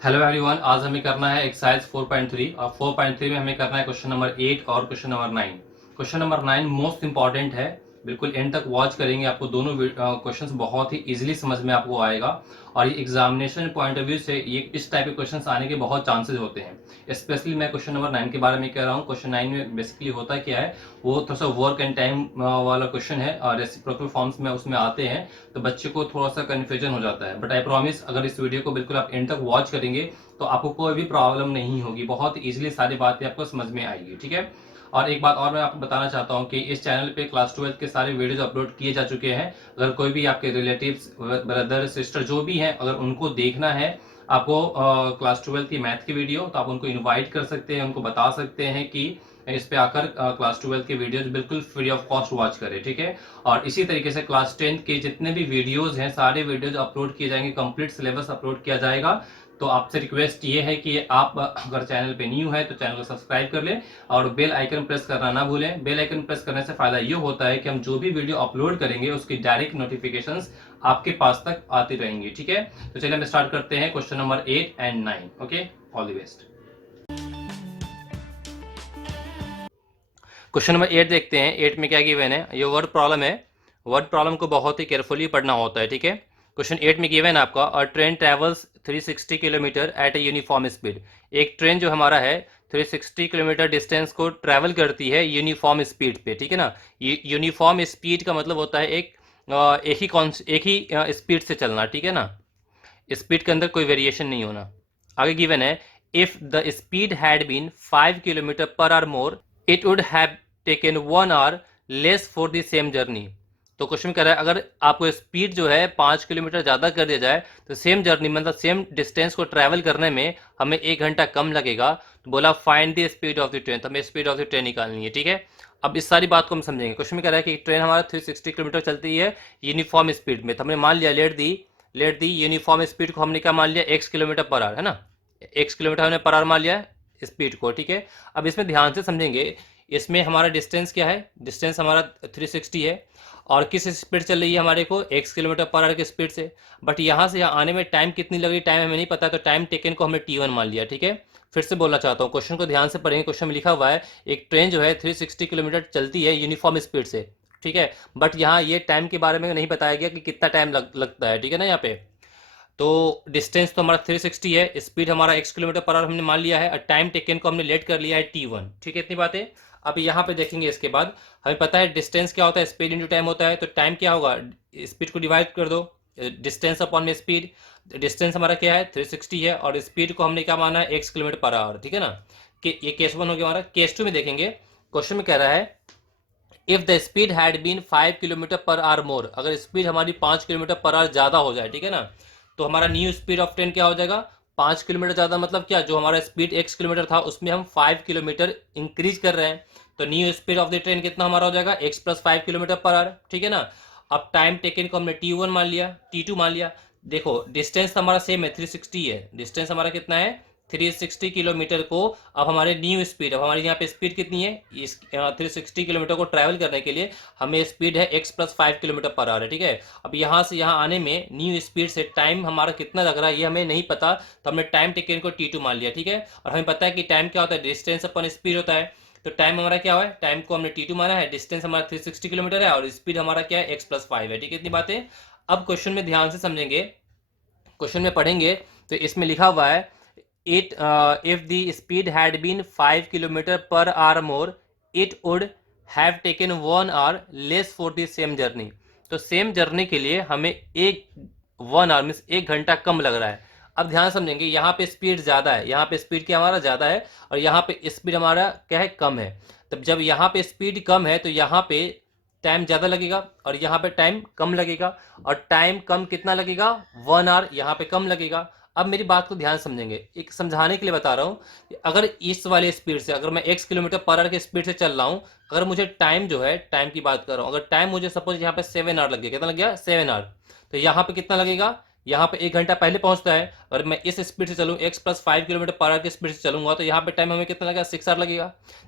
Hello everyone, आज हमें करना है एक्सरसाइज 4.3 और 4.3 में हमें करना है क्वेश्चन नंबर 8 और question number 9। Question number 9 most important है, बिल्कुल एंड तक वॉच करेंगे, आपको दोनों क्वेश्चंस बहुत ही इजीली समझ में आपको आएगा। और ये एग्जामिनेशन पॉइंट ऑफ व्यू से ये इस टाइप के क्वेश्चंस आने के बहुत चांसेस होते हैं। स्पेशली मैं क्वेश्चन नंबर 9 के बारे में कह रहा हूँ। क्वेश्चन 9 में बेसिकली होता क्या है, वो थोड़ा सा वर्क एंड टाइम वाला क्वेश्चन है और रेसिप्रोकल फॉर्म्स में उसमें आते हैं, तो बच्चे को थोड़ा सा कन्फ्यूजन हो जाता है। बट आई प्रॉमिस, अगर इस वीडियो को बिल्कुल आप एंड तक वॉच करेंगे तो आपको कोई भी प्रॉब्लम नहीं होगी, बहुत इजीली सारी बातें आपको समझ में आएगी। ठीक है। और एक बात और मैं आपको बताना चाहता हूँ कि इस चैनल पे क्लास 12 के सारे वीडियोस अपलोड किए जा चुके हैं। अगर कोई भी आपके रिलेटिव्स, ब्रदर, सिस्टर जो भी हैं, अगर उनको देखना है आपको क्लास 12 की मैथ की वीडियो, तो आप उनको इन्वाइट कर सकते हैं, उनको बता सकते हैं कि इस पे आकर क्लास 12 के वीडियोस बिल्कुल फ्री ऑफ कॉस्ट वॉच करें। ठीक है। और इसी तरीके से क्लास 10 के जितने भी वीडियोस हैं, सारे वीडियोस अपलोड किए जाएंगे, कंप्लीट सिलेबस अपलोड किया जाएगा। तो आपसे रिक्वेस्ट ये है कि आप अगर चैनल पे न्यू है तो चैनल को सब्सक्राइब कर लें और बेल आइकन प्रेस करना ना भूलें। बेल आइकन प्रेस करने से फायदा ये होता है कि हम जो भी वीडियो अपलोड करेंगे उसकी डायरेक्ट नोटिफिकेशंस आपके पास तक आती रहेंगी। ठीक है। तो चलिए हम स्टार्ट करते हैं question number 8 and 9। Okay, all the best. Question number 8 देखते हैं। 8 में क्या गिवन है, ये वर्ड प्रॉब्लम है। वर्ड प्रॉब्लम को बहुत ही केयरफुली पढ़ना होता है। ठीक है। क्वेश्चन 8 में गिवन है आपका, और train travels 360 kilometres at a uniform speed. एक ट्रेन जो हमारा है 360 किलोमीटर डिस्टेंस को ट्रैवल करती है यूनिफॉर्म स्पीड पे। ठीक है ना। यूनिफॉर्म स्पीड का मतलब होता है एक ही स्पीड से चलना। ठीक है ना। स्पीड के अंदर कोई वेरिएशन नहीं होना। आगे गिवन है, if the speed had been 5 kilometre per hour more it would have taken 1 hour less for the same journey. तो क्वेश्चन कह रहा है, अगर आपको स्पीड जो है 5 किलोमीटर ज़्यादा कर दिया जाए तो सेम जर्नी मतलब सेम डिस्टेंस को ट्रैवल करने में हमें 1 घंटा कम लगेगा। तो बोला find the speed of the train, तो हमें स्पीड ऑफ द ट्रेन निकालनी है। ठीक है। अब इस सारी बात को हम समझेंगे। क्वेश्चन में कह रहा है कि ट्रेन हमारा 360 किलोमीटर चलती है यूनिफॉर्म स्पीड में। तो हमने मान लिया, लेट दी यूनिफॉर्म स्पीड को हमने क्या मान लिया, x किलोमीटर पर आवर, है ना। x किलोमीटर हमने पर आवर मान लिया स्पीड को। ठीक है। अब इसमें ध्यान से समझेंगे, इसमें हमारा डिस्टेंस क्या है, डिस्टेंस हमारा 360 है और किस स्पीड चल रही है हमारे को, x किलोमीटर पर आवर की स्पीड से। बट यहाँ से यहाँ आने में टाइम कितनी लग रही, टाइम हमें नहीं पता, तो टाइम टेकन को हमने t1 मान लिया। ठीक है। फिर से बोलना चाहता हूँ, क्वेश्चन को ध्यान से पढ़ेंगे। क्वेश्चन में लिखा हुआ है, एक ट्रेन जो है 360 किलोमीटर चलती है यूनिफॉर्म स्पीड से। ठीक है। बट यहाँ ये टाइम के बारे में नहीं बताया गया कि कितना टाइम लगता है। ठीक है ना। यहाँ पे तो डिस्टेंस तो हमारा 360 है, स्पीड हमारा x किलोमीटर पर आवर हमने मान लिया है और टाइम टेकन को हमने लेट कर लिया है t1। ठीक है, इतनी बातें। अब यहाँ पे देखेंगे, इसके बाद हमें पता है डिस्टेंस क्या होता है, स्पीड इंटू टाइम होता है। तो टाइम क्या होगा, स्पीड को डिवाइड कर दो डिस्टेंस अपॉन में स्पीड। डिस्टेंस हमारा क्या है 360 है और स्पीड को हमने क्या माना है, x किलोमीटर पर आवर। ठीक है ना। कि ये केस 1 हो गया हमारा। केस 2 में देखेंगे, क्वेश्चन में कह रहा है, if the speed had been 5 kilometre per hour more, अगर स्पीड हमारी 5 किलोमीटर पर आवर ज्यादा हो जाए। ठीक है ना। तो हमारा न्यू स्पीड ऑफ ट्रेन क्या हो जाएगा, 5 किलोमीटर ज्यादा मतलब क्या, जो हमारा स्पीड x किलोमीटर था उसमें हम 5 किलोमीटर इंक्रीज कर रहे हैं। तो new speed of the train कितना हमारा हो जाएगा, x plus 5 kilometre per our. ठीक है ना। अब टाइम टेकन को हमने t1 मान लिया, t2 मान लिया। देखो डिस्टेंस हमारा सेम है, 360 है। डिस्टेंस हमारा कितना है, 360 किलोमीटर को अब हमारे न्यू स्पीड, अब हमारी यहाँ पे स्पीड कितनी है, इस 360 किलोमीटर को ट्रैवल करने के लिए हमें स्पीड है x plus 5 kilometre per our है। ठीक है। अब यहाँ से यहाँ आने में न्यू स्पीड से टाइम हमारा कितना लग रहा है ये हमें नहीं पता, तो हमने टाइम टेकन को t2 मान लिया। ठीक है। और हमें पता है कि टाइम क्या होता है, डिस्टेंस अपन स्पीड होता है। तो टाइम हमारा क्या हुआ है, टाइम को हमने t2 माना है, डिस्टेंस हमारा 360 किलोमीटर है और स्पीड हमारा क्या है, x प्लस 5 है। ठीक है, इतनी बातें। अब क्वेश्चन में ध्यान से समझेंगे, क्वेश्चन में पढ़ेंगे तो इसमें लिखा हुआ है, it if the speed had been 5 kilometer per hour more it would have taken 1 hour less for the same journey। तो सेम जर्नी के लिए हमें 1 आवर मीन्स 1 घंटा कम लग रहा है। अब ध्यान समझेंगे, यहाँ पे स्पीड ज्यादा है, यहाँ पे स्पीड क्या हमारा ज्यादा है और यहाँ पे स्पीड हमारा क्या है, कम है। तब जब यहाँ पे स्पीड कम है तो यहाँ पे टाइम ज्यादा लगेगा और यहाँ पे टाइम कम लगेगा। और टाइम कम कितना लगेगा, 1 आवर यहाँ पे कम लगेगा। अब मेरी बात को ध्यान समझेंगे, एक समझाने के लिए बता रहा हूँ कि अगर इस वाले स्पीड से, अगर मैं x किलोमीटर पर आवर के स्पीड से चल रहा हूँ, अगर मुझे टाइम जो है, टाइम की बात कर रहा हूँ, अगर टाइम मुझे सपोज यहाँ पे 7 आवर लग गया, कितना लग गया, 7 आवर। तो यहाँ पे कितना लगेगा, यहाँ पे 1 घंटा पहले पहुंचता है, और मैं इस स्पीड से चलूँ x + 5 किलोमीटर पर आवर की स्पीड से चलूंगा तो यहाँ पे टाइम हमें कितना लगेगा, 6 आवर लगेगा।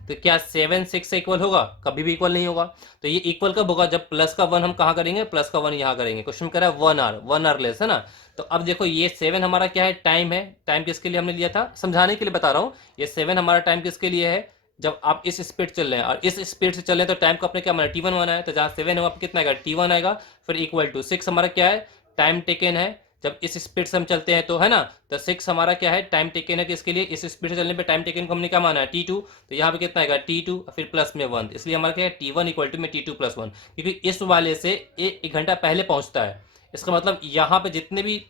तो क्या 7 6 से इक्वल होगा? कभी भी इक्वल नहीं होगा। तो ये इक्वल कब होगा? जब प्लस का 1 हम कहाँ करेंगे, प्लस का 1 यहाँ करेंगे। क्वेश्चन कह रहा है 1 आवर लेस, है ना। तो अब देखो ये 7 हमारा क्या है, टाइम है। टाइम किसके लिए हमने लिया था, समझाने के लिए बता रहा हूँ। ये 7 हमारा टाइम किसके लिए है, जब आप इस स्पीड चल रहे हैं, और इस स्पीड से चल रहे हैं तो टाइम को अपने क्या माना, T1 माना है। तो जहाँ 7 है वहाँ पे कितना आएगा, T1 आएगा। फिर इक्वल टू 6 हमारा क्या है, टाइम टेकन है। जब इस स्पीड से हम चलते हैं तो, है ना। तो 6 हमारा क्या है, टाइम टेकन है। किसके लिए, इस स्पीड से चलने पे टाइम टेकन को हमने क्या माना है, T2। तो यहाँ पे कितना आएगा, T2 फिर प्लस में 1, इसलिए हमारा क्या है, T1 इक्वल टू में T2 + 1, क्योंकि इस वाले से 1 घंटा पहले पहुंचता है। इसका मतलब यहाँ पे जितने भी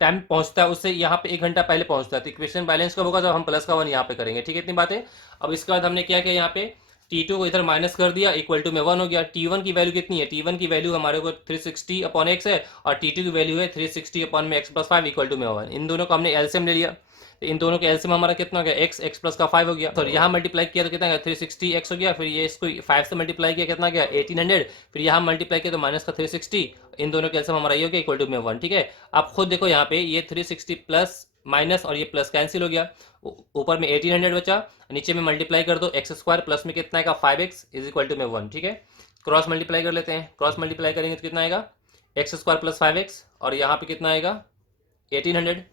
टाइम पहुंचता है उससे यहाँ पे 1 घंटा पहले पहुंचता है। तो इक्वेशन बैलेंस कब होगा, जब हम प्लस का 1 यहाँ पे करेंगे। ठीक है, इतनी बातें। अब इसके बाद हमने क्या किया, यहाँ पे T2 को इधर माइनस कर दिया, इक्वल टू में 1 हो गया। T1 की वैल्यू कितनी है, T1 की वैल्यू हमारे को 360/x है, और T2 की वैल्यू है 360/x + 5 इक्वल टू में 1। इन दोनों को हमने एलसीएम ले लिया। तो इन दोनों के एलसीएम हमारा कितना हो गया, x प्लस का 5 हो गया। तो यहाँ मल्टीप्लाई किया तो कितना गया, 360x हो गया। फिर ये इसको 5 से मल्टीप्लाई किया, कितना गया, 1800। फिर यहाँ मल्टीप्लाई किया तो माइनस का 360, इन दोनों के एलसीएम हमारा ये हो गया, इक्वल टू में 1। ठीक है, आप खुद देखो यहाँ पे ये 360 प्लस माइनस और ये प्लस कैंसिल हो गया, ऊपर में 1800 बचा, नीचे में मल्टीप्लाई कर दो x² प्लस में कितना आएगा, 5x इक्वल टू में 1। ठीक है, क्रॉस मल्टीप्लाई कर लेते हैं। क्रॉस मल्टीप्लाई करेंगे तो कितना आएगा, x² + 5x, और यहाँ पे कितना आएगा, 1800।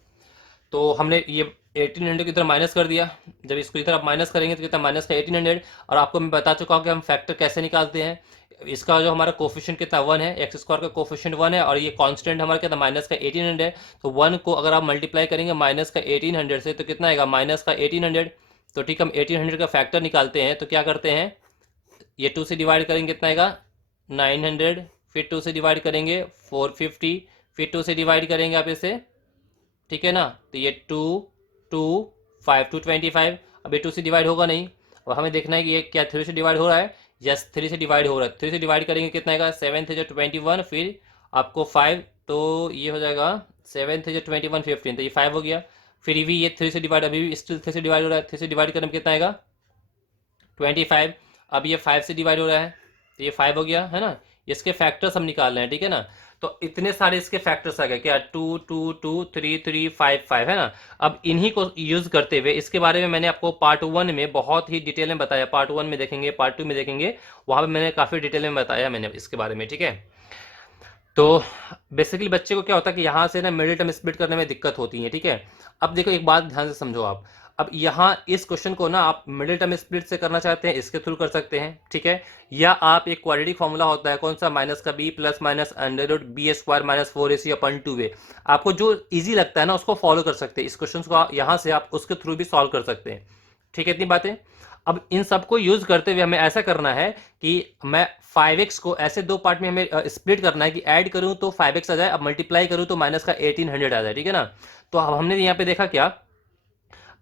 तो हमने ये 1800 की इधर माइनस कर दिया। जब इसको इधर आप माइनस करेंगे तो कितना, माइनस का 1800। और आपको मैं बता चुका हूँ कि हम फैक्टर कैसे निकालते हैं। इसका जो हमारा कोफिशिएंट कितना 1 है, x² का कोफिशिएंट 1 है, और ये कांस्टेंट हमारा कितना, माइनस का 1800 है। तो 1 को अगर आप मल्टीप्लाई करेंगे माइनस का 1800 से तो कितना आएगा, माइनस का 1800। तो ठीक, हम 1800 का फैक्टर निकालते हैं। तो क्या करते हैं, ये 2 से डिवाइड करेंगे, कितना आएगा, 900। फिर 2 से डिवाइड करेंगे 450, फिर 2 से डिवाइड करेंगे आप इसे, ठीक है ना। तो ये 2 2 5 225। अब ये 2 से डिवाइड होगा नहीं, और हमें देखना है कि ये क्या 3 से डिवाइड हो रहा है। यस, 3 से डिवाइड हो रहा है। 3 से डिवाइड करेंगे कितना आएगा, 7 × 21, फिर आपको 5, तो ये हो जाएगा 7 × 21 15, तो ये 5 हो गया। फिर भी ये 3 से डिवाइड, अभी भी स्टिल 3 से डिवाइड हो रहा है। 3 से डिवाइड करने में कितना आएगा, 25। अब ये 5 से डिवाइड हो रहा है, तो ये 5 हो गया, है ना। इसके फैक्टर्स हम निकाल रहे हैं, ठीक है ना। तो इतने सारे इसके फैक्टर्स आ गए, क्या, 2 2 2 3 3 5 5, है ना। अब इन्हीं को यूज करते हुए, इसके बारे में मैंने आपको पार्ट 1 में बहुत ही डिटेल में बताया। पार्ट 1 में देखेंगे, पार्ट 2 में देखेंगे, वहां पे मैंने काफी डिटेल में बताया मैंने इसके बारे में, ठीक है। तो बेसिकली बच्चे को क्या होता है कि यहाँ से ना मिडिल टर्म स्प्लिट करने में दिक्कत होती है, ठीक है। अब देखो एक बात ध्यान से समझो आप। अब यहाँ इस क्वेश्चन को ना आप मिडिल टर्म स्प्लिट से करना चाहते हैं, इसके थ्रू कर सकते हैं, ठीक है। या आप एक क्वाड्रेटिक फॉर्मूला होता है, कौन सा, माइनस का b plus minus √b² - 4ac/2a, आपको जो इजी लगता है ना उसको फॉलो कर सकते हैं। इस क्वेश्चन को यहाँ से आप उसके थ्रू भी सॉल्व कर सकते हैं, ठीक है। इतनी बातें। अब इन सबको यूज करते हुए हमें ऐसा करना है कि मैं 5x को ऐसे दो पार्ट में हमें स्प्लिट करना है कि ऐड करूं तो 5x आ जाए, अब मल्टीप्लाई करूं तो माइनस का 1800 आ जाए, ठीक है ना। तो अब हमने यहाँ पे देखा क्या,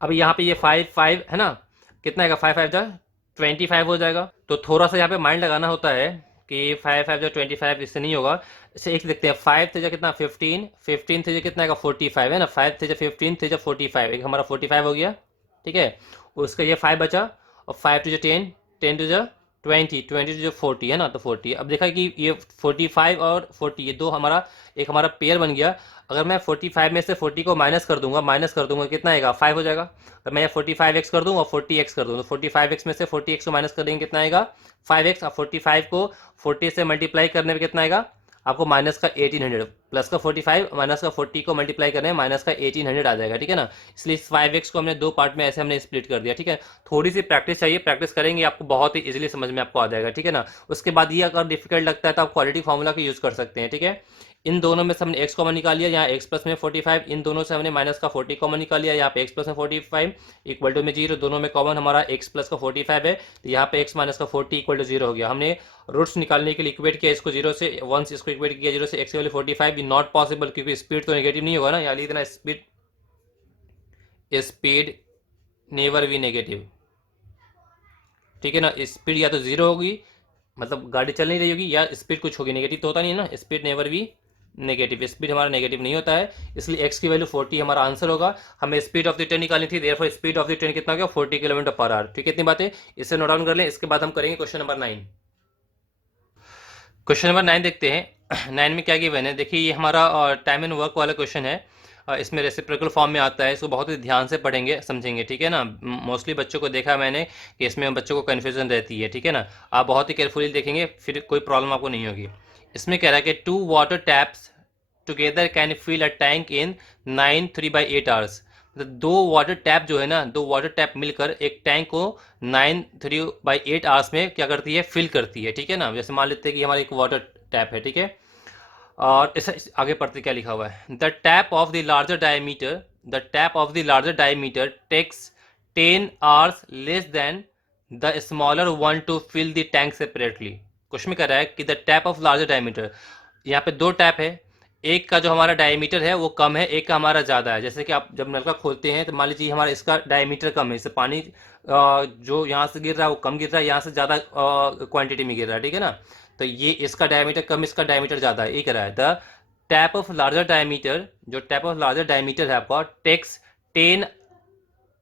अब यहाँ पे ये 5 5 है ना, कितना आएगा, 5 5 जा 25 हो जाएगा। तो थोड़ा सा यहाँ पे माइंड लगाना होता है कि 5 5 जा 25, इससे नहीं होगा। इसे एक देखते हैं, 5 थे जा कितना, 15 15 थे जा कितना आएगा, 45, है ना। 5 थे जा 15 थे जा 45, एक हमारा 45 हो गया, ठीक है। उसका ये 5 बचा, और 5 × 10 10 × 20 20 × 40, है ना। तो 40, अब देखा कि ये 45 और 40 ये दो हमारा एक हमारा पेयर बन गया। अगर मैं 45 में से 40 को माइनस कर दूंगा कितना आएगा, 5 हो जाएगा। अगर मैं 45x कर दूंगा और 40x कर दूंगा, तो 45x में से 40x को माइनस कर देंगे, कितना आएगा, 5x। और 45 को 40 से मल्टीप्लाई करने में कितना आएगा आपको, माइनस का 1800, प्लस का 45 माइनस का 40 को मल्टीप्लाई करने में माइनस का 1800 आ जाएगा, ठीक है ना। इसलिए 5x को हमने दो पार्ट में ऐसे हमने स्प्लिट कर दिया, ठीक है। थोड़ी सी प्रैक्टिस चाहिए, प्रैक्टिस करेंगे आपको बहुत ही इजीली समझ में आपको आ जाएगा, ठीक है ना। उसके बाद ये अगर डिफिकल्ट लगता है तो आप क्वाड्रेटिक फार्मूला का यूज कर सकते हैं, ठीक है। इन दोनों में से हमने x कॉमन निकाल लिया, यहाँ x प्लस में 45, इन दोनों से हमने माइनस का 40 कॉमन निकाल लिया, यहाँ पे x प्लस में 45 इक्वल टू में 0, दोनों में कॉमन हमारा x प्लस का 45 है, तो यहाँ पे x माइनस का 40 इक्वल टू 0 हो गया। हमने रूट्स निकालने के लिए इक्वेट किया इसको 0 से, वंस इसको इक्वेट किया 0 से, x वैल्यू 45 नॉट पॉसिबल, क्योंकि स्पीड तो नेगेटिव नहीं होगा ना, यहाँ लिखना speed speed never be negative, ठीक है ना। स्पीड या तो 0 होगी, मतलब गाड़ी चल नहीं रही होगी, या स्पीड कुछ होगी, नेगेटिव तो होता नहीं है ना, speed never be negative, speed हमारा नेगेटिव नहीं होता है। इसलिए x की वैल्यू 40 हमारा आंसर होगा। हमें स्पीड ऑफ द ट्रेन निकालनी थी, therefore speed of the train कितना होगा, 40 km/h, ठीक है। इतनी बातें इससे नोट डाउन कर लें। इसके बाद हम करेंगे क्वेश्चन नंबर 9। क्वेश्चन नंबर 9 देखते हैं। 9 में क्या गिवन है, देखिए ये हमारा टाइम एंड वर्क वाला क्वेश्चन है। इसमें रेसिप्रोकल फॉर्म में आता है, इसको बहुत ही ध्यान से पढ़ेंगे समझेंगे, ठीक है ना। मोस्टली बच्चों को देखा मैंने कि इसमें बच्चों को कन्फ्यूजन रहती है, ठीक है ना। आप बहुत ही केयरफुली देखेंगे, फिर कोई प्रॉब्लम आपको नहीं होगी। इसमें कह रहा है कि 2 water taps together can fill a tank in 9 3/8 hours. मतलब 2 वाटर टैप जो है ना, 2 वाटर टैप मिलकर एक टैंक को 9 3/8 आवर्स में क्या करती है, फिल करती है, ठीक है ना। जैसे मान लेते हैं कि हमारा एक वाटर टैप है, ठीक है। और इसे आगे पढ़ते क्या लिखा हुआ है, the tap of the larger diameter takes 10 hours less than the smaller one to fill the tank separately. Question में कह रहा है कि the tap of larger diameter, यहाँ पे 2 टैप है, एक का जो हमारा डायमीटर है वो कम है, एक का हमारा ज़्यादा है। जैसे कि आप जब नलका खोलते हैं तो मान लीजिए हमारा इसका डायमीटर कम है, इससे पानी जो यहाँ से गिर रहा है वो कम गिर रहा है, यहाँ से ज़्यादा क्वांटिटी में गिर रहा है, ठीक है ना। तो ये इसका डायमीटर कम, इसका डायमीटर ज़्यादा है, ये कह रहा है the tap of larger diameter, जो टैप ऑफ लार्जर डायमीटर है आपका, takes 10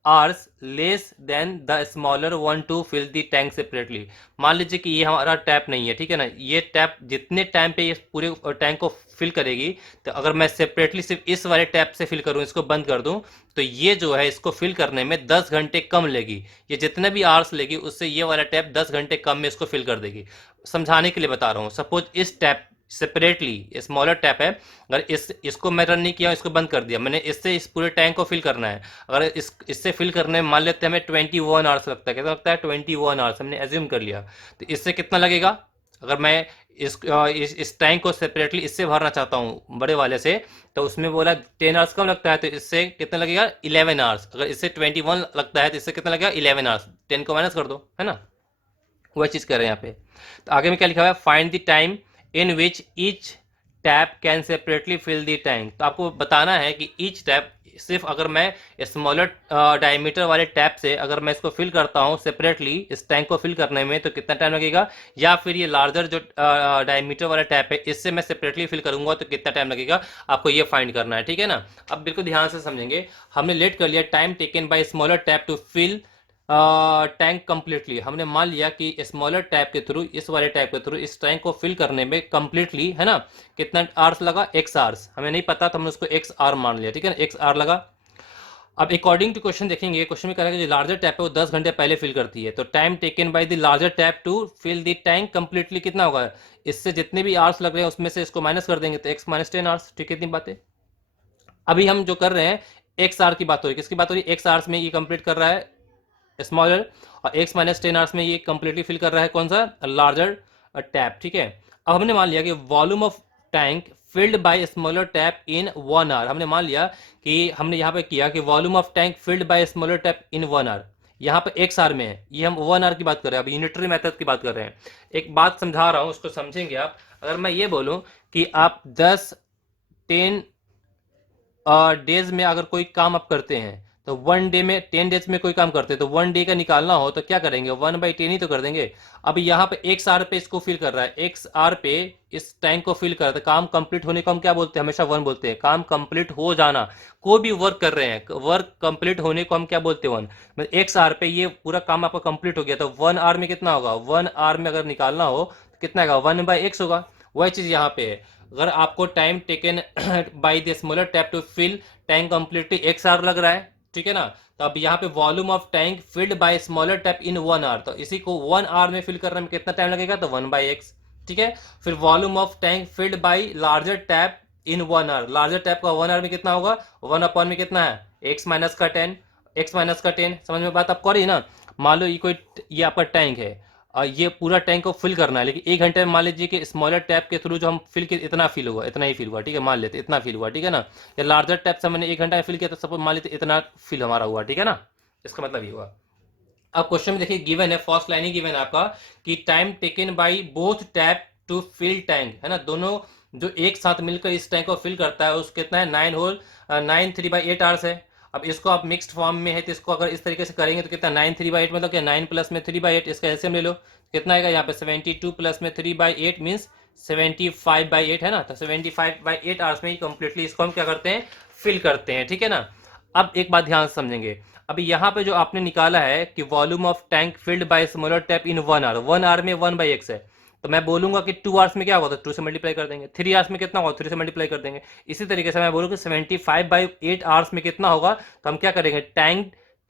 hours less than the smaller one to fill the tank separately. मान लीजिए कि ये हमारा टैप नहीं है, ठीक है ना। ये टैप जितने टाइम पे ये पूरे टैंक को फिल करेगी, तो अगर मैं सेपरेटली सिर्फ इस वाले टैप से फिल करूं, इसको बंद कर दूं, तो ये जो है इसको फिल करने में 10 घंटे कम लेगी। ये जितने भी आवर्स लेगी उससे ये वाला टैप 10 घंटे कम में इसको फिल कर देगी। समझाने के लिए बता रहा हूँ, सपोज इस टैप सेपरेटली स्मॉलर टैप है, अगर इसको मैं रन नहीं किया, इसको बंद कर दिया मैंने, इससे इस पूरे टैंक को फिल करना है। अगर इससे फिल करने में मान लेते हैं हमें 21 आवर्स लगता है, कितना लगता है 21 आवर्स, हमने एज्यूम कर लिया। तो इससे कितना लगेगा, अगर मैं इस टैंक को सेपरेटली इससे भरना चाहता हूँ बड़े वाले से, तो उसमें बोला 10 आवर्स कम लगता है, तो इससे कितना लगेगा 11 आवर्स। अगर इससे 21 लगता है तो इससे कितना लगेगा 11 आवर्स, 10 को माइनस कर दो, है ना। वही चीज़ कर रहे हैं यहाँ पे। तो आगे में क्या लिखा हुआ है, find the time in which each tap can separately fill the tank. तो आपको बताना है कि ईच टैप, सिर्फ अगर मैं स्मॉलर डायमीटर वाले टैप से अगर मैं इसको फिल करता हूँ सेपरेटली, इस टैंक को फिल करने में तो कितना टाइम लगेगा, या फिर ये लार्जर जो डायमीटर वाला टैप है इससे मैं सेपरेटली फिल करूंगा तो कितना टाइम लगेगा, आपको ये फाइंड करना है, ठीक है ना। अब बिल्कुल ध्यान से समझेंगे, हमने लेट कर लिया time taken by smaller tap to fill tank completely. हमने मान लिया कि स्मॉलर टैप के थ्रू, इस वाले टैप के थ्रू इस टैंक को फिल करने में कंप्लीटली, है ना, कितना आवर्स लगा, x आवर्स। हमें नहीं पता तो हमने उसको x आवर मान लिया, ठीक है ना, x आवर लगा। अब अकॉर्डिंग टू क्वेश्चन देखेंगे, क्वेश्चन में कह रहा है कि जो लार्जर टैप है वो 10 घंटे पहले फिल करती है, तो time taken by the larger tap to fill the tank completely कितना होगा, इससे जितने भी आवर्स लग रहे हैं उसमें से इसको माइनस कर देंगे, तो x माइनस 10 आवर्स, ठीक है। इतनी बातें अभी हम जो कर रहे हैं, x आवर की बात हो रही है, किसकी बात हो रही है, x आवर्स में ये कंप्लीट कर रहा है स्मॉलर, और x माइनस 10 आवर्स में ये कंप्लीटली फिल कर रहा है कौन सा, लार्जर टैप, ठीक है। अब हमने मान लिया कि volume of tank filled by smaller tap in 1 hour. हमने मान लिया कि हमने यहाँ पे किया कि volume of tank filled by smaller tap in 1 hour, यहाँ पे x आवर में है, ये हम 1 आवर की बात कर रहे हैं, अब यूनिटरी मेथड की बात कर रहे हैं। एक बात समझा रहा हूँ, उसको समझेंगे आप। अगर मैं ये बोलूँ कि आप 10 डेज में अगर कोई काम आप करते हैं, तो 1 डे में 10 डेज में कोई काम करते हैं, तो 1 डे का निकालना हो तो क्या करेंगे, 1/10 ही तो कर देंगे। अब यहाँ पे x आर पे इसको फिल कर रहा है, x आर पे इस टैंक को फिल कर रहा है, काम कंप्लीट होने को हम क्या बोलते हैं, हमेशा 1 बोलते हैं। काम कंप्लीट हो जाना, कोई भी वर्क कर रहे हैं, वर्क कंप्लीट होने को हम क्या बोलते हैं 1। मतलब x आर पे ये पूरा काम आपका कंप्लीट हो गया, तो 1 आवर में कितना होगा, 1 आवर में अगर निकालना हो तो कितना होगा, 1/x होगा। वही चीज यहाँ पे है, अगर आपको time taken by the smaller tap to fill tank completely x hour लग रहा है, ठीक है ना। तो अब यहाँ पे volume of tank filled by smaller tap in 1 hour, तो इसी को 1 आवर में फिल करने में कितना टाइम लगेगा, तो 1/x, ठीक है। फिर volume of tank filled by larger tap in 1 hour, larger tap का 1 आवर में कितना होगा, 1 में कितना है, x माइनस का 10, समझ में बात आपको आ रही है ना। मान लो ये आपका टैंक है, ये पूरा टैंक को फिल करना है, लेकिन 1 घंटे में मान लीजिए कि स्मॉलर टैप के थ्रू जो हम फिल किए इतना फिल हुआ, इतना ही फिल हुआ, ठीक है, मान लेते इतना फिल हुआ, ठीक है ना। या लार्जर टैप से हमने 1 घंटा में फिल किया, तो सपोज मान लेते इतना फिल हमारा हुआ, ठीक है ना। इसका मतलब ये हुआ। अब क्वेश्चन में देखिए गिवन है, फर्स्ट लाइन ही गिवन है आपका कि time taken by both tap to fill tank, है ना, दोनों जो एक साथ मिलकर इस टैंक को फिल करता है उसको कितना है, 9 3/8 आवर्स है। अब इसको आप मिक्स्ड फॉर्म में है तो इसको अगर इस तरीके से करेंगे तो कितना 9 3/8 मतलब क्या, 9 प्लस में 3/8, इसका एलसीएम ले लो, कितना आएगा यहाँ पे 72 प्लस में 3/8 मीन्स 75/8, है ना। तो 75/8 आवर्स में ही कंप्लीटली इसको हम क्या करते हैं, फिल करते हैं, ठीक है ना। अब एक बात ध्यान से समझेंगे, अभी यहाँ पे जो आपने निकाला है कि volume of tank filled by smaller tap in 1 hour, 1 hour में 1/x है, तो मैं बोलूंगा कि 2 आवर्स में क्या होगा, तो 2 से मल्टीप्लाई कर देंगे। 3 आवर्स में कितना होगा, 3 से मल्टीप्लाई कर देंगे। इसी तरीके से मैं बोलूँ कि 75/8 आवर्स में कितना होगा, तो हम क्या करेंगे,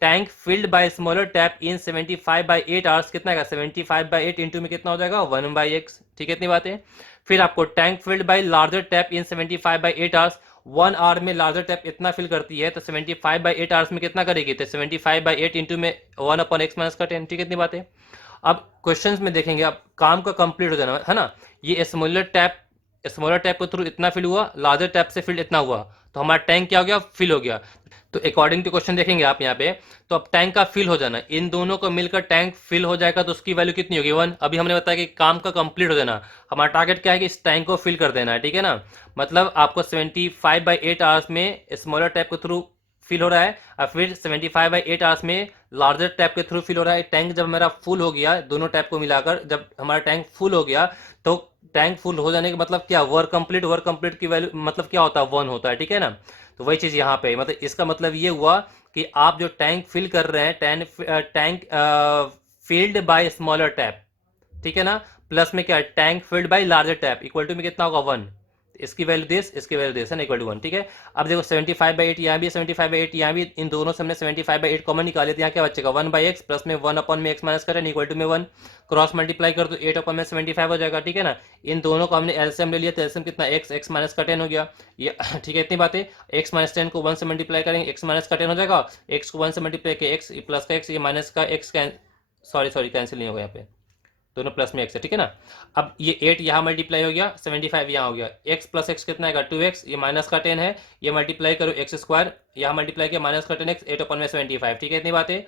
tank filled by smaller tap in 75/8 hours कितना है, 75/8 इंटू में कितना हो जाएगा, 1/x। ठीक है, इतनी बातें। फिर आपको tank filled by larger tap in 75/8 hours, 1 hour में लार्जर टैप इतना फिल करती है, तो 75/8 आवर्स में कितना करेगी, तो 75/8 इंटू में 1/x माइनस का 10। ठीक है, इतनी बातें। अब क्वेश्चंस में देखेंगे, अब काम का कंप्लीट हो जाना है ना। ये स्मॉलर टैप के थ्रू इतना फिल हुआ, लार्जर टैप से फिल इतना हुआ, तो हमारा टैंक क्या हो गया, फिल हो गया। तो अकॉर्डिंग टू क्वेश्चन देखेंगे आप यहाँ पे, तो अब टैंक का फिल हो जाना, इन दोनों को मिलकर टैंक फिल हो जाएगा, तो उसकी वैल्यू कितनी होगी, 1। अभी हमने बताया कि काम का कंप्लीट हो जाना, हमारा टारगेट क्या है कि इस टैंक को फिल कर देना है। ठीक है ना, मतलब आपको 75/8 आवर्स में स्मॉलर टैप के थ्रू फिल हो रहा है, और फिर 75/8 आवर्स में लार्जर टैप के थ्रू फिल हो रहा है। टैंक जब मेरा फुल हो गया, दोनों टैप को मिलाकर जब हमारा टैंक फुल हो गया, तो टैंक फुल हो जाने का मतलब क्या, वर्क कंप्लीट की वैल्यू मतलब क्या होता है, 1 होता है। ठीक है ना, तो वही चीज यहाँ पे, मतलब इसका मतलब ये हुआ कि आप जो टैंक फिल कर रहे हैं, tank filled by smaller tap, ठीक है ना, प्लस में क्या, tank filled by larger tap equal to में कितना होगा, 1। इसकी वैल्यू दिस, इसकी वैल्यू दिस है ना, इक्वल टू 1। ठीक है, अब देखो 75/8 यहाँ भी, 75/8 यहाँ भी, इन दोनों से हमने 75/8 कॉमन निकाले, तो यहाँ क्या बचेगा, 1/x प्लस में 1/x माइनस करें इक्वल टू में 1, क्रॉस मल्टीप्लाई कर दो 8/75 हो जाएगा। ठीक है ना, इन दोनों को हमने एलसीएम ले लिया, तो एलसीएम कितना, x माइनस का 10 हो गया ये। ठीक है, इतनी बातें। x माइनस 10 को 1 से मल्टीप्लाई करेंगे, x माइनस का 10 हो जाएगा, x को 1 से मल्टीप्लाई किया, x प्लस का x, ये माइनस का x, सॉरी कैंसिल नहीं होगा यहाँ पे, दोनों प्लस में x है। ठीक है ना, अब ये 8 यहाँ मल्टीप्लाई हो गया, 75 यहाँ हो गया, x प्लस x कितना है, 2x, ये माइनस का 10 है, ये मल्टीप्लाई करो x स्क्वायर, यहाँ मल्टीप्लाई किया माइनस का 10x, 8/75। ठीक है, इतनी बातें।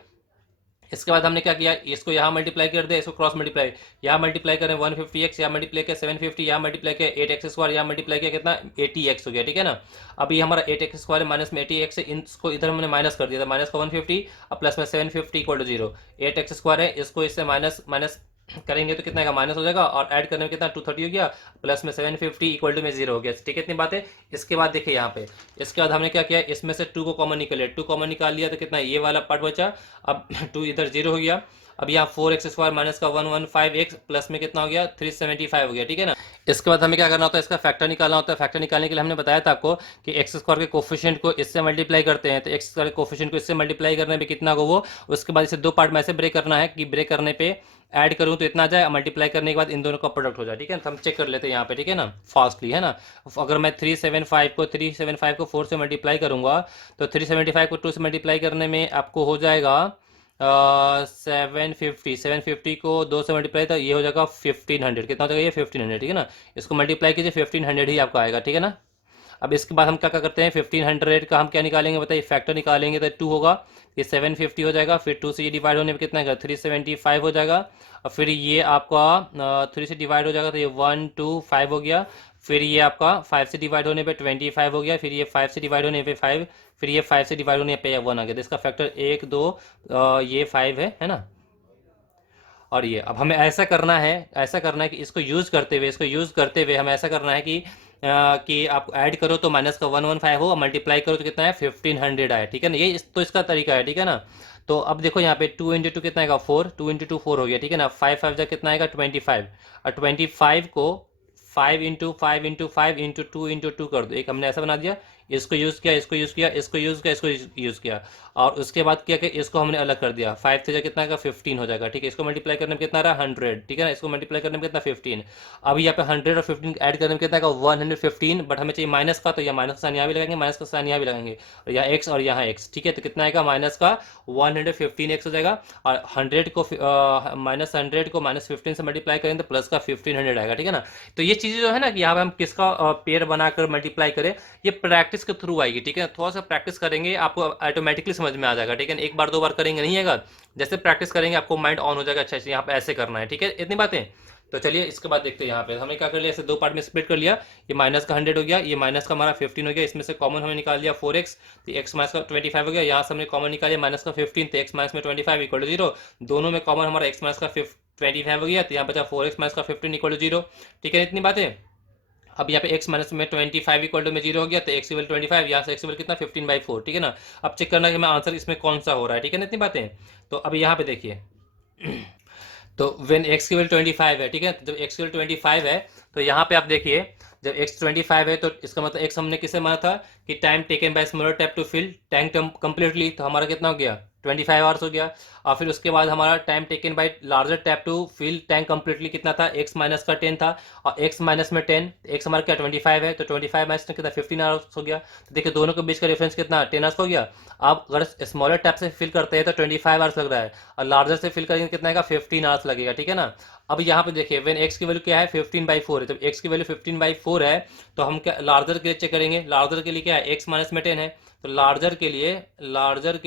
इसके बाद हमने क्या किया, इसको यहाँ मल्टीप्लाई कर दिया, इसको क्रॉस मल्टीप्लाई, यहाँ मल्टीप्लाई करें 150x, यहाँ मल्टीप्लाई किया 750, यहाँ मल्टीप्लाई किया 8x स्क्वायर, यहाँ मल्टीप्लाई किया कितना, 80x हो गया। ठीक है ना, अभी हमारा 8x स्क्वायर माइनस में 80x है, इसको इधर हमने माइनस कर दिया था, माइनस का 150, अब प्लस में 750 इक्वल टू 0। 8x स्क्वायर है, इसको इससे माइनस माइनस करेंगे तो कितना का माइनस हो जाएगा, और ऐड करने में कितना 230 हो गया, प्लस में 750 इक्वल टू में 0 हो गया। ठीक है, इतनी बातें। इसके बाद देखिए यहाँ पे, इसके बाद हमने क्या किया, इसमें से 2 को कॉमन निकाले, 2 कॉमन निकाल लिया तो कितना, ये वाला पार्ट बचा, अब 2 इधर 0 हो गया, अब यहाँ 4x स्क्वायर माइनस का 115x प्लस में कितना हो गया, 375 हो गया। ठीक है ना, इसके बाद हमें क्या करना होता है, इसका फैक्टर निकालना होता है। फैक्टर निकालने के लिए हमने बताया था आपको कि एक्स स्क्वायर के कोफिशिएंट को इससे मल्टीप्लाई करते हैं, तो एक्स स्क्वायर के कोफिशिएंट को इससे मल्टीप्लाई करने पे कितना को वो, उसके बाद इसे 2 पार्ट में ऐसे ब्रेक करना है कि ब्रेक करने पे ऐड करूं तो इतना आ जाए, मल्टीप्लाई करने के बाद इन दोनों का प्रोडक्ट हो जाए। ठीक है, तो हम चेक कर लेते हैं यहाँ पे। ठीक है ना, फास्टली है ना, अगर मैं 375 को 4 से मल्टीप्लाई करूंगा, तो 375 को 2 से मल्टीप्लाई करने में आपको हो जाएगा 750 को 2 से मल्टीप्लाई, तो ये हो जाएगा 1500। कितना हो जाएगा ये, 1500। ठीक है ना, इसको मल्टीप्लाई कीजिए, 1500 ही आपका आएगा। ठीक है ना, अब इसके बाद हम क्या क्या करते हैं, 1500 का हम क्या निकालेंगे बताइए, फैक्टर निकालेंगे, तो 2 होगा, ये 750 हो जाएगा, फिर 2 से ये डिवाइड होने पे कितना है, 375 हो जाएगा, और फिर ये आपका 3 से डिवाइड हो जाएगा, तो ये 125 हो गया, फिर ये आपका 5 से डिवाइड होने पे 25 हो गया, फिर ये 5 से डिवाइड होने पे 5, फिर ये 5 से डिवाइड होने पे 1 आ गया, तो इसका फैक्टर 1 2 ये 5 है ना। और ये अब हमें ऐसा करना है कि इसको यूज़ करते हुए हमें ऐसा करना है कि आप ऐड करो तो माइनस का 115 हो, और मल्टीप्लाई करो तो कितना है, 1500 आए। ठीक है ना, ये तो इसका तरीका है। ठीक है ना, तो अब देखो यहाँ पे 2 इंटू 2 कितना आएगा, 4, 2 इंटू 2 4 हो गया। ठीक है ना, 5 5 जा कितना आएगा, 25, और 25 को 5 इंटू 5 इंटू 5 इंटू 2 इंटू 2 कर दो, एक हमने ऐसा बना दिया, इसको यूज़ किया, इसको यूज़ किया, इसको यूज़ किया, इसको यूज़ किया, और उसके बाद क्या कि इसको हमने अलग कर दिया, 5 से कितना का 15 हो जाएगा। ठीक है, इसको मल्टीप्लाई करने में कितना रहा, 100। ठीक है ना, इसको मल्टीप्लाई करने में कितना, 15। अब यहाँ पे 100 और 15 ऐड करने में कितना का, 115, बट हमें चाहिए माइनस का, तो यहाँ माइनस का साइन यहाँ भी लगाएंगे, माइनस का साइन यहाँ भी लगाएंगे, और यहाँ एक्स और यहाँ एक्स। ठीक है, तो कितना आएगा, माइनस का 115x हो जाएगा, और 100 को माइनस 15 से मल्टीप्लाई करेंगे तो प्लस का 1500 आएगा। ठीक है ना, तो ये चीज़ें जो है ना कि यहाँ पे हम किसका पेयर बनाकर मल्टीप्लाई करें, ये प्रैक्टिस के थ्रू आएगी। ठीक है, थोड़ा सा प्रैक्टिस करेंगे आपको ऑटोमेटिकली समझ में आ जाएगा। ठीक है, एक बार 2 बार करेंगे नहीं आएगा, जैसे प्रैक्टिस करेंगे आपको माइंड ऑन हो जाएगा, अच्छा यहाँ पे ऐसे करना है। ठीक है, इतनी बातें। तो चलिए इसके बाद देखते हैं, यहाँ पे हमने क्या कर लिया, ऐसे 2 पार्ट में स्प्लिट कर लिया, ये माइनस का 100 हो गया, ये माइनस का हमारा 15 हो गया, इसमें से कॉमन हमने निकाल लिया 4x, तो x माइनस का 25 हो गया, यहाँ से हमने कॉमन निकालिया माइनस का 15, तो x माइनस में 25 इक्वल टू 0, दोनों में कॉमन हमारा x माइनस का 25 हो गया, तो यहाँ बचा 4x माइनस का 15 इक्वल टू 0। ठीक है, इतनी बातें। अब यहाँ पे x माइनस में 25 इक्वल टू में 0 हो गया, तो x इक्वल 25, यहाँ से x इक्वल कितना 15/4। ठीक है ना, अब चेक करना कि मैं आंसर इसमें कौन सा हो रहा है। ठीक है ना, इतनी बातें। तो अब यहाँ पे देखिए तो व्हेन एक्स की वैल्यू 25 है, ठीक है, तो जब एक्स की वैल्यू 25 है तो यहाँ पे आप देखिए, जब एक्स 25 है तो इसका मतलब एक्स हमने किसे माना था कि time taken by smaller tap to fill tank completely, तो हमारा कितना हो गया 25 आवर्स हो गया। और फिर उसके बाद हमारा time taken by larger tap to fill tank completely कितना था, एक्स माइनस का 10 था, और एक्स माइनस में 10, एक्स हमारा क्या 25 है, तो 25 माइनस कितना 15 आवर्स हो गया। तो देखिए दोनों के बीच का डिफरेंस कितना 10 आवर्स हो गया। आप अगर स्मॉलर टैप से फिल करते हैं तो 25 आवर्स लग रहा है, और लार्जर से फिल करेंगे कितना आएगा 15 आवर्स लगेगा, ठीक है ना। अब यहाँ पे देखिए व्हेन एक्स की वैल्यू क्या है 15/4 है, जब एक्स की वैल्यू 15/4 है तो हम क्या लार्जर के लिए चेक करेंगे, लार्जर के लिए क्या है एक्स माइनस में 10 है, तो लार्जर के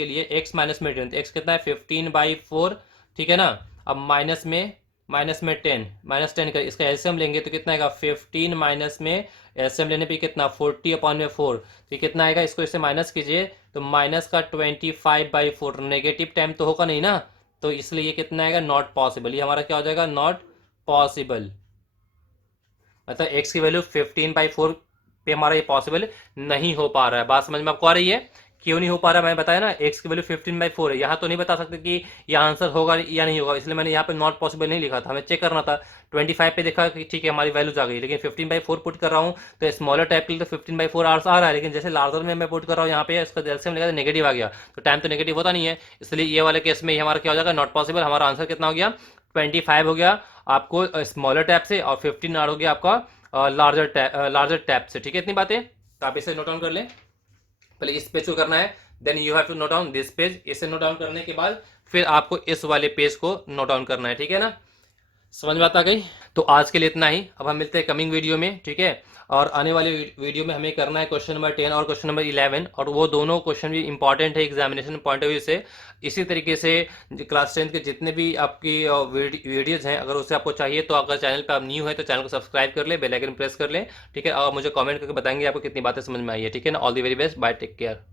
लिए एक्स माइनस में 10, तो एक्स कितना है 15/4, ठीक है ना। अब माइनस में 10, -10 का इसका एलसीएम लेंगे तो कितना आएगा 15 माइनस में एलसीएम लेने पे कितना 40/4, तो ये कितना आएगा, इसको इससे माइनस कीजिए तो माइनस का 25/4, नेगेटिव टाइम तो होगा नहीं ना, तो इसलिए ये कितना आएगा नॉट पॉसिबल, ये हमारा क्या हो जाएगा नॉट पॉसिबल। मतलब एक्स की वैल्यू 15/4 पे हमारा ये पॉसिबल नहीं हो पा रहा है। बात समझ में आपको आ रही है, क्यों नहीं हो पा रहा है, मैंने बताया ना एक्स की वैल्यू 15/4 है, यहाँ तो नहीं बता सकते कि यह आंसर होगा या नहीं होगा, इसलिए मैंने यहाँ पे नॉट पॉसिबल नहीं लिखा था, हमें चेक करना था। 25 पे देखा कि ठीक है हमारी वैल्यूज आ गई, लेकिन 15/4 पुट कर रहा हूँ तो स्मॉलर टाइप के लिए तो 15/4 आवर्स आ रहा है, लेकिन जैसे लार्जर में मैं पुट कर रहा हूँ यहाँ पे इसका एलसीएम लगा तो नेगेटिव आ गया, तो टाइम तो नेगेटिव होता नहीं है, इसलिए ये वाले केस में ये हमारा क्या हो जाएगा नॉट पॉसिबल। हमारा आंसर कितना हो गया 25 हो गया आपको स्मॉलर टैप से, और 15 आर हो गया आपका लार्जर टैप से, ठीक है। इतनी बातें तो आप इसे नोट डाउन कर लें, पहले इस पेज को करना है, then you have to note down this page, इसे नोट डाउन करने के बाद फिर आपको इस वाले पेज को नोट डाउन करना है, ठीक है ना। समझ में आता गई, तो आज के लिए इतना ही, अब हम मिलते हैं कमिंग वीडियो में, ठीक है। और आने वाले वीडियो में हमें करना है क्वेश्चन नंबर 10 और क्वेश्चन नंबर 11, और वो दोनों क्वेश्चन भी इंपॉर्टेंट है एग्जामिनेशन पॉइंट ऑफ व्यू से। इसी तरीके से क्लास 10 के जितने भी आपकी वीडियोज हैं, अगर उससे आपको चाहिए तो अगर चैनल पर आप न्यू है तो चैनल को सब्सक्राइब कर ले, बेल आइकन प्रेस कर ले, ठीक है। और मुझे कमेंट करके बताएंगे आपको कितनी बातें समझ में आई है, ठीक है ना। All the very best, bye, take care.